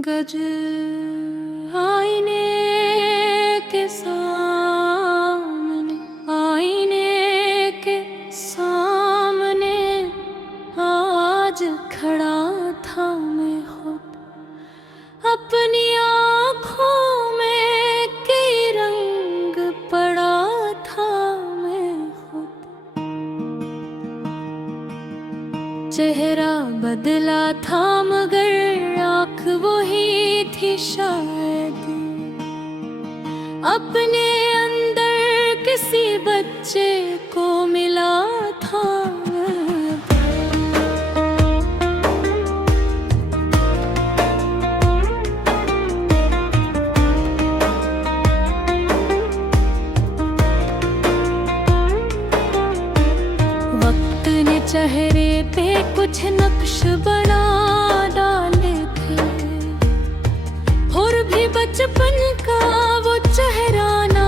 गज आईने के सामने, आईने के सामने आज खड़ा था मैं खुद, अपनी आँखों में कई रंग पड़ा था मैं खुद। चेहरा बदला था मगर आँख वही थी शायद, अपने अंदर किसी बच्चे को मिला था मैं। वक्त ने चेहरे पे कुछ नक्श बना डाले थे, और भी बचपन का वो चेहरा ना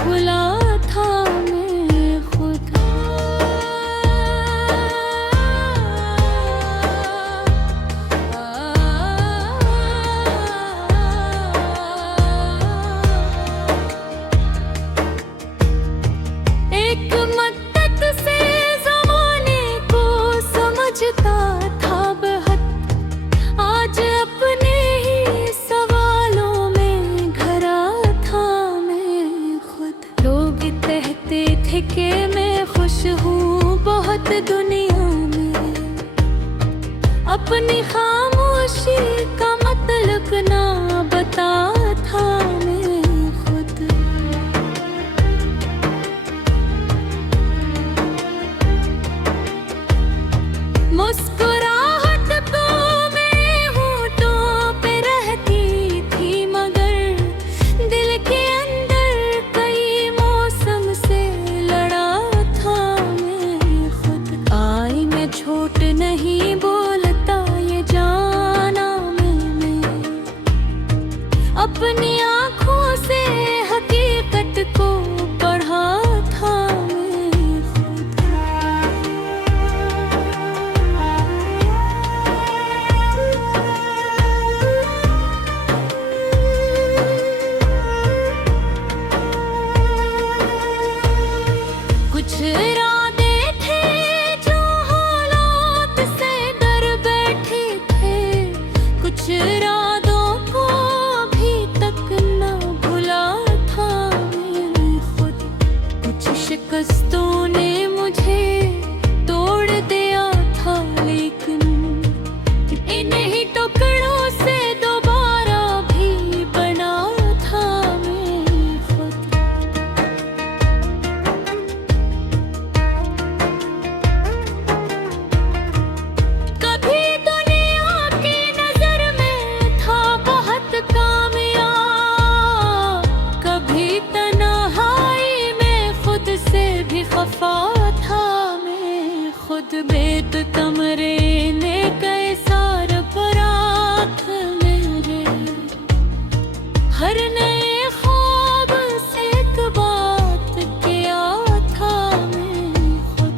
भुला था मैं खुद। एक मद्दत से जमाने को समझता था बहुत, आज अपने ही सवालों में घरा था मैं खुद। लोग कहते थे कि मैं खुश हूँ बहुत दुनिया में, अपनी खामोशी का मतलब ना बता था मैं खुद। मुस्कुराहट तो मेरे होठों पे रहती थी मगर दिल के अंदर कई मौसम से लड़ा था मैं खुद। आई मैं झूठ नहीं बोलता ये जाना मैंने, अपनी आँखों से हकीकत को पढ़ा था मैं खुद। कुछ इरादे थे जो हालात से डर बैठे थे, कुछ इरादों को अभी तक न भुला था मैं खुद। कुछ शिकस्तों ने मुझे तोड़ दिया था लेकिन इन्हीं टुकड़ों से दोबारा भी बना था मैं खुद। कभी दुनिया की नजर में था बहुत कामयाब, कभी तन्हाई में खुद से भी खफा था मैं खुद। बेत कमरे ने कई सार बरात मेरे, हर नए ख्वाब से एक बात किया था मैं खुद।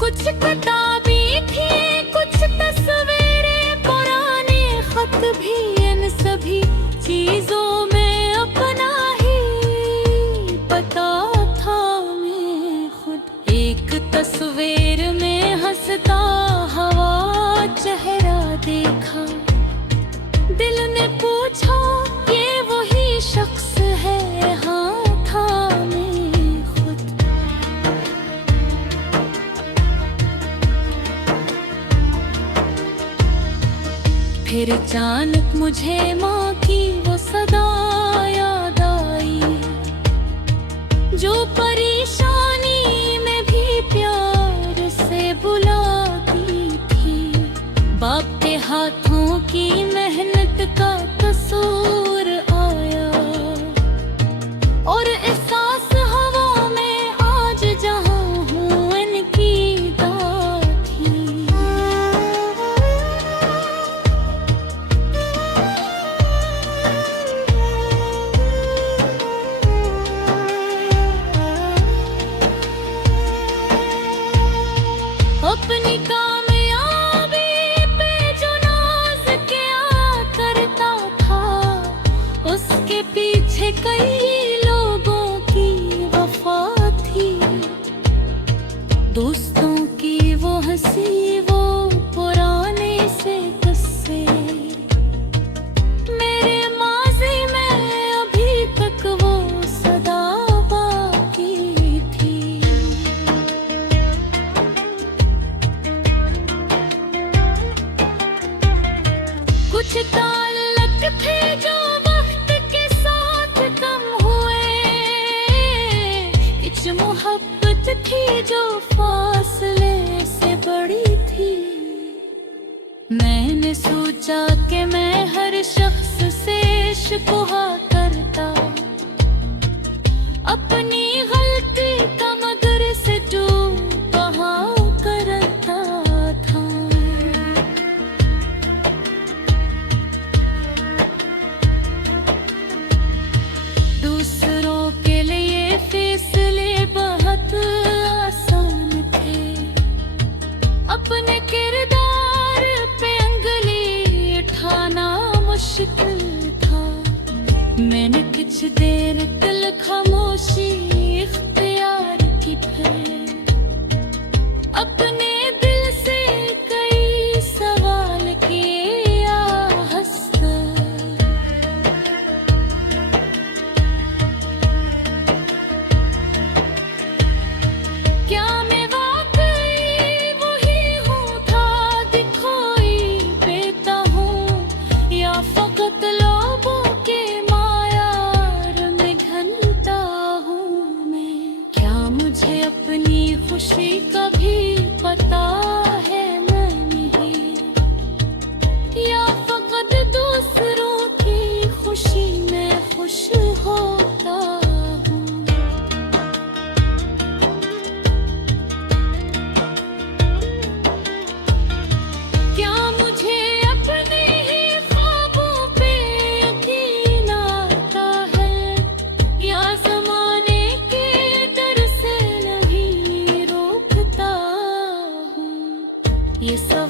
कुछ किताबी थी, कुछ तस्वीरें पुराने खत भी, इन सभी चीजों में अपना ही पता था मैं खुद। एक तस्वीर में हंसता हवा चेहरा देखा, दिल ने पूछा ये वही शख्स है, हाँ था मैं खुद। फिर अचानक मुझे माँ की वो सदा याद आई, जो परेशानी में भी प्यार से बुलाती थी। बाप के हाथों की मेहनत का कसूर आया, और एहसास हवा में आज जहाँ हूँ इनकी दाद थी। अपनी कामयाबी पे जो नाज किया करता था, उसके पीछे कई लोगों की वफा थी। दोस्तों की वो हंसी, वो पुराने से किस्से, मेरे माज़ी में अभी तक वो सदा बाकी थी। कुछ ताल्लुक थे जो वक्त के साथ कम हुए, कुछ मोहब्बत थी जो फासले से बड़ी थी। मैंने सोचा कि मैं हर शख्स से शिकवा करता, अपनी गलती का मगर से जो बहाव करता था। दूसरों के लिए फैसले बहुत आसान थे, अपने किरदार पे अंगली उठाना मुश्किल था। मैंने कुछ देर दिल खामोशी इख्तियार की, फिर अपने दिल से कई सवाल किए आहिस्ता। क्या मैं वाकई वही हूँ था दिखोई देता हूँ, या फकत लोगों के मायार में घंटा हूँ मैं? क्या मुझे अपनी खुशी का भी पता है मैं नहीं, या फकत दूसरों की खुशी में खुश होता हूँ? क्या मुझे अपने ही ख्वाबों पे यकीन आता है, या ज़माने के डर से नहीं रोकता हूँ? ये सब